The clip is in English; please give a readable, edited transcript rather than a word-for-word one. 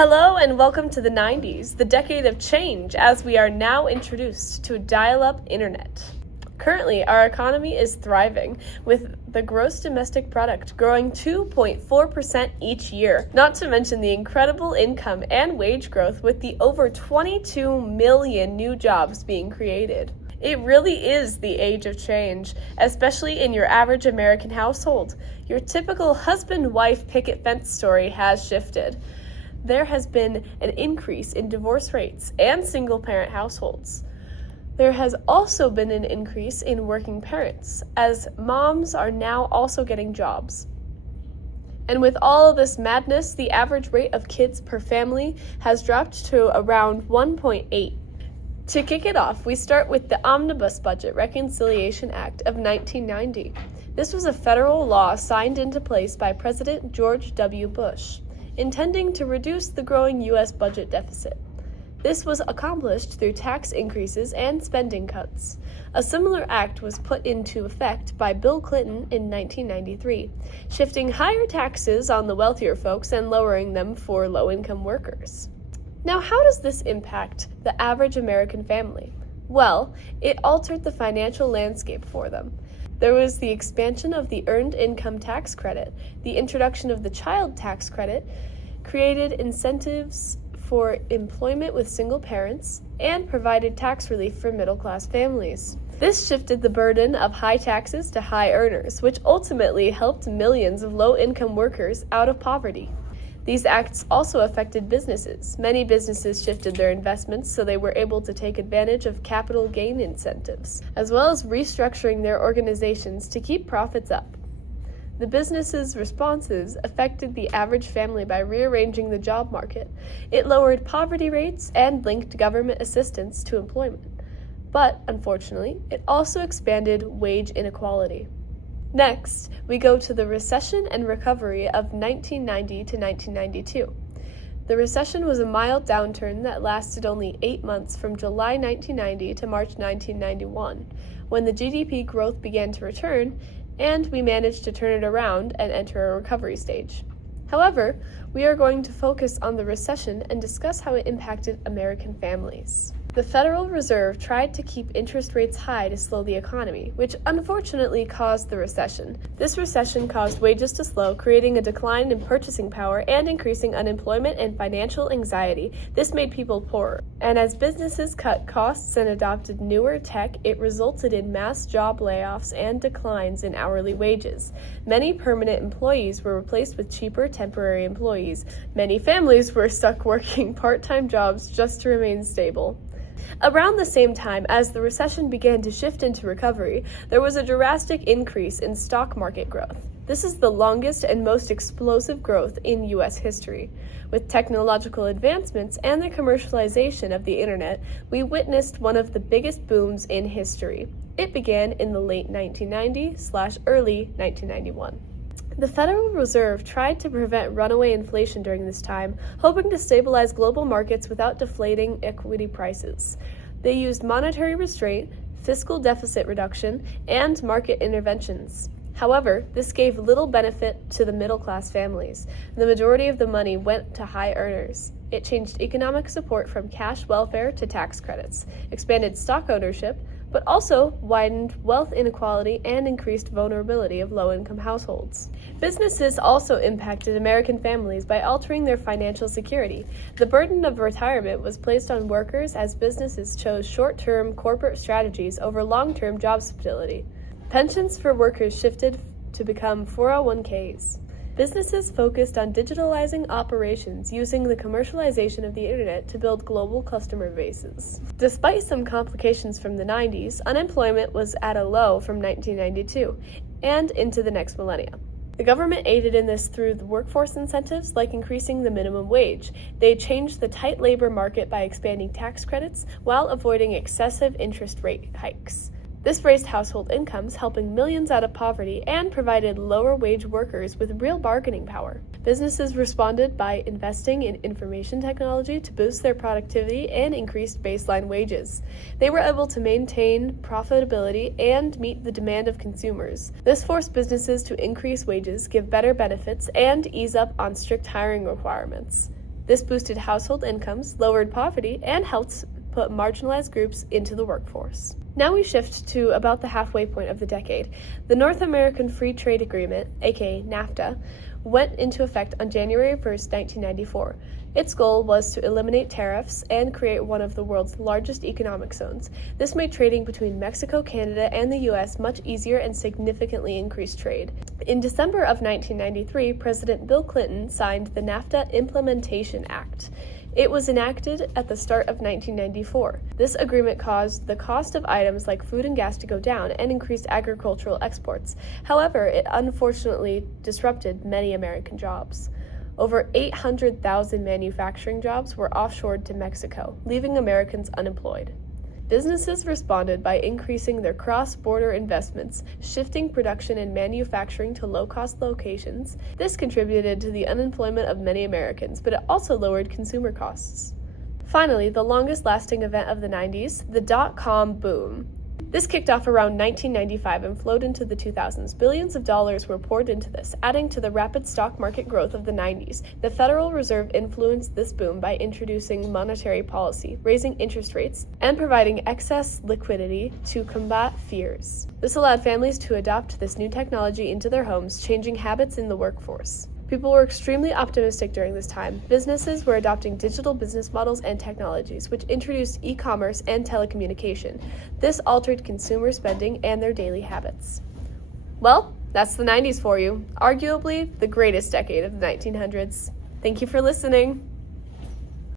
Hello and welcome to the 90s, the decade of change, as we are now introduced to a dial-up internet. Currently, our economy is thriving, with the gross domestic product growing 2.4% each year, not to mention the incredible income and wage growth with the over 22 million new jobs being created. It really is the age of change, especially in your average American household. Your typical husband-wife picket fence story has shifted. There has been an increase in divorce rates and single-parent households. There has also been an increase in working parents, as moms are now also getting jobs. And with all of this madness, the average rate of kids per family has dropped to around 1.8. To kick it off, we start with the Omnibus Budget Reconciliation Act of 1990. This was a federal law signed into place by President George W. Bush, intending to reduce the growing U.S. budget deficit. This was accomplished through tax increases and spending cuts. A similar act was put into effect by Bill Clinton in 1993, shifting higher taxes on the wealthier folks and lowering them for low-income workers. Now, how does this impact the average American family? Well, it altered the financial landscape for them. There was the expansion of the Earned Income Tax Credit. The introduction of the Child Tax Credit created incentives for employment with single parents and provided tax relief for middle-class families. This shifted the burden of high taxes to high earners, which ultimately helped millions of low-income workers out of poverty. These acts also affected businesses. Many businesses shifted their investments so they were able to take advantage of capital gain incentives, as well as restructuring their organizations to keep profits up. The businesses' responses affected the average family by rearranging the job market. It lowered poverty rates and linked government assistance to employment. But, unfortunately, it also expanded wage inequality. Next, we go to the recession and recovery of 1990 to 1992. The recession was a mild downturn that lasted only 8 months from July 1990 to March 1991, when the GDP growth began to return, and we managed to turn it around and enter a recovery stage. However, we are going to focus on the recession and discuss how it impacted American families. The Federal Reserve tried to keep interest rates high to slow the economy, which unfortunately caused the recession. This recession caused wages to slow, creating a decline in purchasing power and increasing unemployment and financial anxiety. This made people poorer. And as businesses cut costs and adopted newer tech, it resulted in mass job layoffs and declines in hourly wages. Many permanent employees were replaced with cheaper temporary employees. Many families were stuck working part-time jobs just to remain stable. Around the same time as the recession began to shift into recovery, there was a drastic increase in stock market growth. This is the longest and most explosive growth in U.S. history. With technological advancements and the commercialization of the internet, we witnessed one of the biggest booms in history. It began in the late 1990s/early 1991. The Federal Reserve tried to prevent runaway inflation during this time, hoping to stabilize global markets without deflating equity prices. They used monetary restraint, fiscal deficit reduction, and market interventions. However, this gave little benefit to the middle-class families. The majority of the money went to high earners. It changed economic support from cash welfare to tax credits, expanded stock ownership, but also widened wealth inequality and increased vulnerability of low-income households. Businesses also impacted American families by altering their financial security. The burden of retirement was placed on workers as businesses chose short-term corporate strategies over long-term job stability. Pensions for workers shifted to become 401ks. Businesses focused on digitalizing operations using the commercialization of the internet to build global customer bases. Despite some complications from the 90s, unemployment was at a low from 1992 and into the next millennium. The government aided in this through the workforce incentives like increasing the minimum wage. They changed the tight labor market by expanding tax credits while avoiding excessive interest rate hikes. This raised household incomes, helping millions out of poverty, and provided lower-wage workers with real bargaining power. Businesses responded by investing in information technology to boost their productivity and increased baseline wages. They were able to maintain profitability and meet the demand of consumers. This forced businesses to increase wages, give better benefits, and ease up on strict hiring requirements. This boosted household incomes, lowered poverty, and helped put marginalized groups into the workforce. Now we shift to about the halfway point of the decade. The North American Free Trade Agreement, aka NAFTA, went into effect on January 1st, 1994. Its goal was to eliminate tariffs and create one of the world's largest economic zones. This made trading between Mexico, Canada, and the U.S. much easier and significantly increased trade. In December of 1993, President Bill Clinton signed the NAFTA Implementation Act. It was enacted at the start of 1994. This agreement caused the cost of items like food and gas to go down and increased agricultural exports. However, it unfortunately disrupted many American jobs. Over 800,000 manufacturing jobs were offshored to Mexico, leaving Americans unemployed. Businesses responded by increasing their cross-border investments, shifting production and manufacturing to low-cost locations. This contributed to the unemployment of many Americans, but it also lowered consumer costs. Finally, the longest-lasting event of the 90s, the dot-com boom. This kicked off around 1995 and flowed into the 2000s. Billions of dollars were poured into this, adding to the rapid stock market growth of the 90s. The Federal Reserve influenced this boom by introducing monetary policy, raising interest rates, and providing excess liquidity to combat fears. This allowed families to adopt this new technology into their homes, changing habits in the workforce. People were extremely optimistic during this time. Businesses were adopting digital business models and technologies, which introduced e-commerce and telecommunication. This altered consumer spending and their daily habits. Well, that's the 90s for you. Arguably the greatest decade of the 1900s. Thank you for listening.